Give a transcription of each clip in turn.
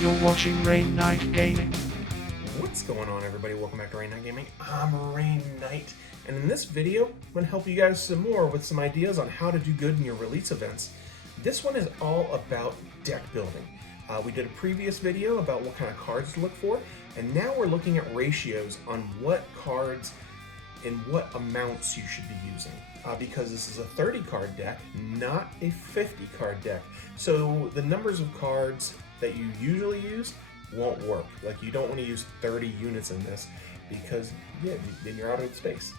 You're watching Rain Knight Gaming. What's going on, everybody? Welcome back to Rain Knight Gaming. I'm Rain Knight, and in this video, I'm going to help you guys some more with some ideas on how to do good in your release events. This one is all about deck building. We did a previous video about what kind of cards to look for, and now we're looking at ratios on what cards and what amounts you should be using. Because this is a 30 card deck, not a 50 card deck. So the numbers of cards that you usually use won't work. Like, you don't want to use 30 units in this because, yeah, then you're out of space.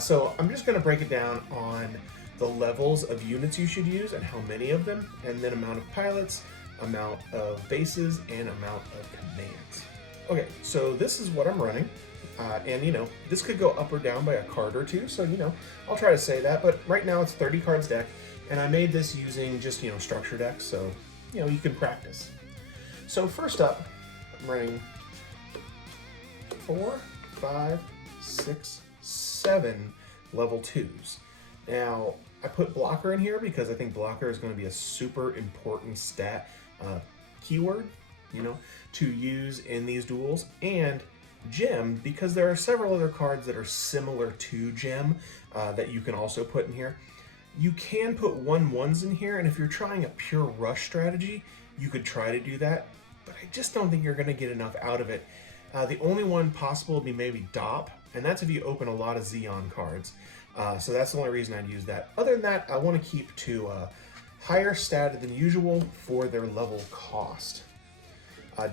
So I'm just going to break it down on the levels of units you should use and how many of them, and then amount of pilots, amount of bases, and amount of commands. Okay, so this is what I'm running. And this could go up or down by a card or two, so I'll try to say that, but right now it's 30 cards deck, and I made this using just structure decks, so you can practice. So first up, I'm running 4, 5, 6, 7 level 2s. Now I put blocker in here because I think blocker is going to be a super important stat keyword to use in these duels, and gem, because there are several other cards that are similar to gem that you can also put in here. You can put 1/1s in here, and if you're trying a pure rush strategy, you could try to do that, but I just don't think you're going to get enough out of it. The only one possible would be maybe DOP, and that's if you open a lot of Xeon cards. So that's the only reason I'd use that. Other than that, I want to keep to higher stat than usual for their level cost.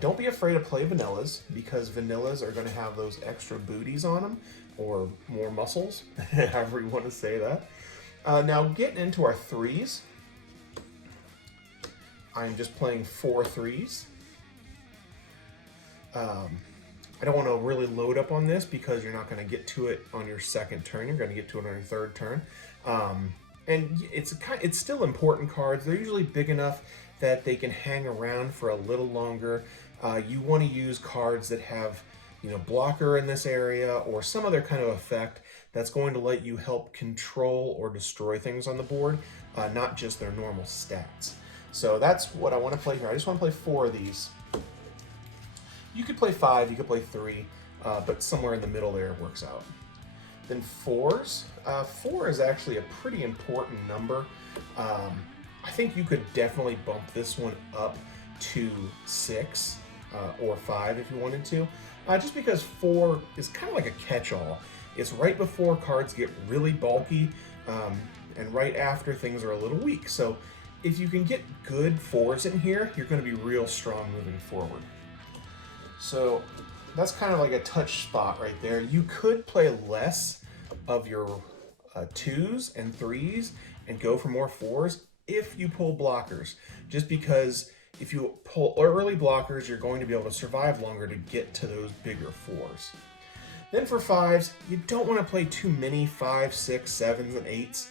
Don't be afraid to play vanillas, because vanillas are going to have those extra booties on them, or more muscles, however you want to say that. Now getting into our 3s, I'm just playing 4 3s. I don't want to really load up on this because you're not going to get to it on your second turn. You're going to get to it on your third turn. And it's still important cards. They're usually big enough that they can hang around for a little longer. You want to use cards that have blocker in this area or some other kind of effect that's going to let you help control or destroy things on the board, not just their normal stats. So that's what I want to play here. I just want to play 4 of these. You could play 5, you could play 3, but somewhere in the middle there works out. Then 4s. 4 is actually a pretty important number. I think you could definitely bump this one up to 6 or 5 if you wanted to, just because 4 is kind of like a catch-all. It's right before cards get really bulky, and right after things are a little weak. So if you can get good 4s in here, you're going to be real strong moving forward. So that's kind of like a touch spot right there. You could play less of your 2s and 3s and go for more 4s if you pull blockers, just because if you pull early blockers, you're going to be able to survive longer to get to those bigger 4s. Then for 5s, you don't want to play too many 5, 6, 7s, and 8s,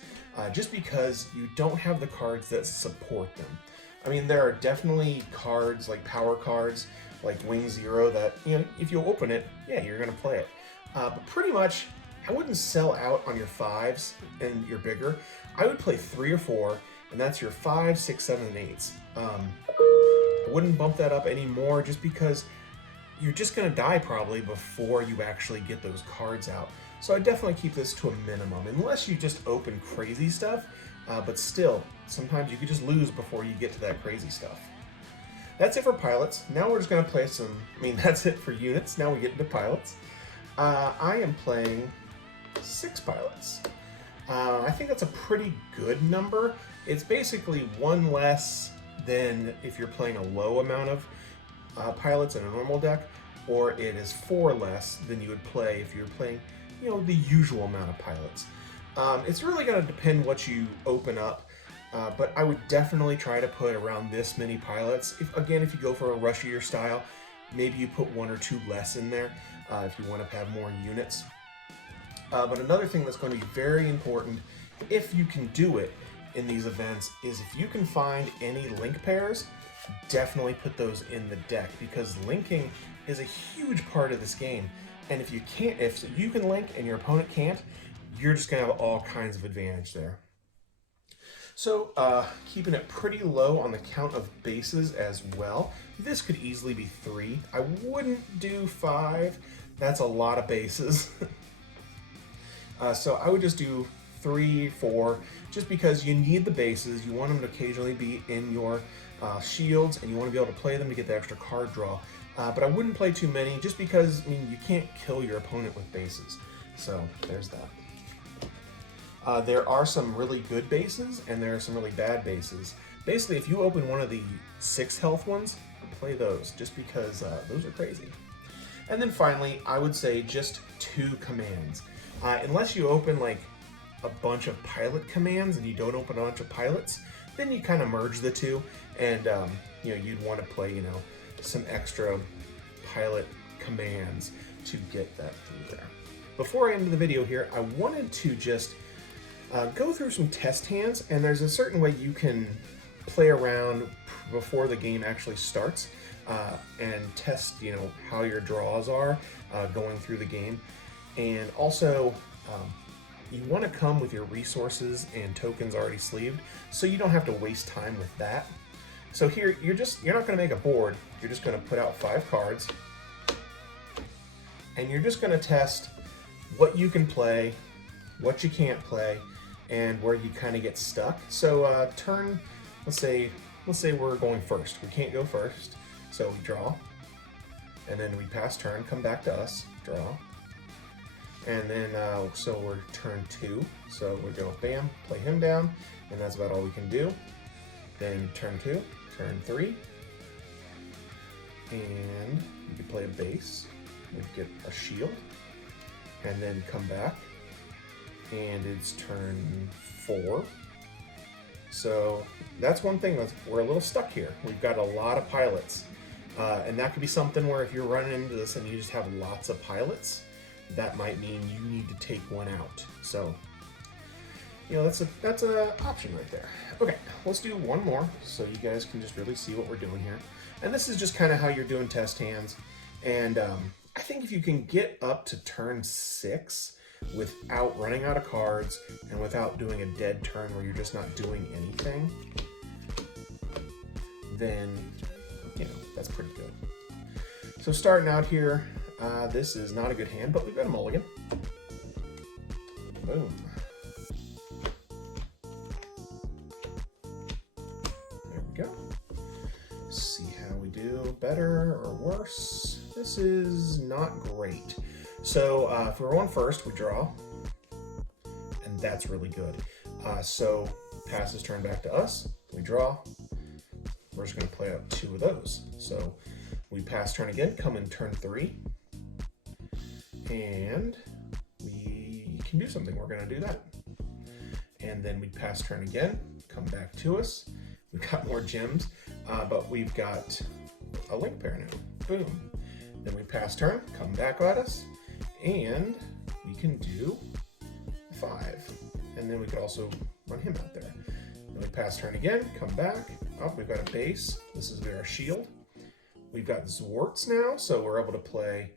just because you don't have the cards that support them. I mean, there are definitely cards like power cards, like Wing Zero, that if you open it, yeah, you're going to play it. But pretty much, I wouldn't sell out on your 5s and your bigger. I would play 3 or 4, and that's your 5, 6, 7, and 8s. I wouldn't bump that up anymore, just because you're just going to die probably before you actually get those cards out. So I definitely keep this to a minimum, unless you just open crazy stuff. But still, sometimes you could just lose before you get to that crazy stuff. That's it for pilots. Now we're just going to play that's it for units. Now we get into pilots. I am playing 6 pilots. I think that's a pretty good number. It's basically 1 less than if you're playing a low amount of pilots in a normal deck, or it is 4 less than you would play if you're playing, the usual amount of pilots. It's really going to depend what you open up, but I would definitely try to put around this many pilots. If you go for a rushier style, maybe you put 1 or 2 less in there if you want to have more units. But another thing that's going to be very important, if you can do it in these events, is if you can find any link pairs, definitely put those in the deck, because linking is a huge part of this game. And if you can link and your opponent can't, you're just going to have all kinds of advantage there. So keeping it pretty low on the count of bases as well. This could easily be 3. I wouldn't do 5. That's a lot of bases. So I would just do 3, 4, just because you need the bases. You want them to occasionally be in your shields, and you want to be able to play them to get the extra card draw. But I wouldn't play too many, just because, I mean, you can't kill your opponent with bases. So there's that. There are some really good bases, and there are some really bad bases. Basically, if you open one of the 6 health ones, play those, just because those are crazy. And then finally, I would say just 2 commands. Unless you open like a bunch of pilot commands and you don't open a bunch of pilots, then you kind of merge the two, and you know, you'd want to play, you know, some extra pilot commands to get that through there. Before I end the video here, I wanted to just go through some test hands, and there's a certain way you can play around before the game actually starts and test, you know, how your draws are going through the game. And also, you want to come with your resources and tokens already sleeved, so you don't have to waste time with that. So here, you're not going to make a board. You're just going to put out 5 cards, and you're just going to test what you can play, what you can't play, and where you kind of get stuck. So turn, let's say we're going first. We can't go first, so we draw, and then we pass turn, come back to us, draw. And then, so we're turn 2, so we go bam, play him down, and that's about all we can do. Then turn 2, turn 3, and you can play a base, we get a shield, and then come back, and it's turn 4. So that's one thing, we're a little stuck here. We've got a lot of pilots, and that could be something where if you're running into this and you just have lots of pilots, that might mean you need to take one out. So, you know, that's an option right there. Okay, let's do one more so you guys can just really see what we're doing here. And this is just kind of how you're doing test hands. And I think if you can get up to turn 6 without running out of cards and without doing a dead turn where you're just not doing anything, then, you know, that's pretty good. So starting out here, this is not a good hand, but we've got a mulligan. Boom. There we go. See how we do, better or worse. This is not great. So if we're on first, we draw, and that's really good. So pass his turn back to us, we draw. We're just going to play out 2 of those. So we pass turn again, come in turn 3. And we can do something. We're going to do that. And then we pass turn again, come back to us. We've got more gems, but we've got a link pair now. Boom. Then we pass turn, come back at us, and we can do 5. And then we could also run him out there. Then we pass turn again, come back. Oh, we've got a base. This is our shield. We've got Zwarts now, so we're able to play,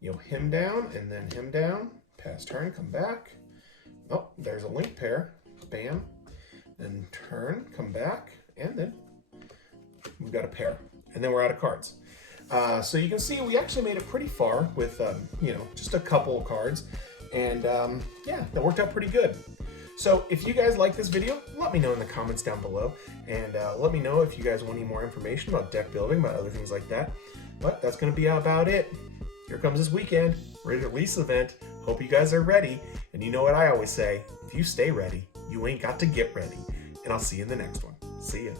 you know, him down and then him down, pass turn, come back. Oh, there's a link pair, bam. Then turn, come back, and then we've got a pair. And then we're out of cards. So you can see we actually made it pretty far with, you know, just a couple of cards. And yeah, that worked out pretty good. So if you guys like this video, let me know in the comments down below. And let me know if you guys want any more information about deck building, about other things like that. But that's going to be about it. Here comes this weekend, release event. Hope you guys are ready. And you know what I always say, if you stay ready, you ain't got to get ready. And I'll see you in the next one. See ya.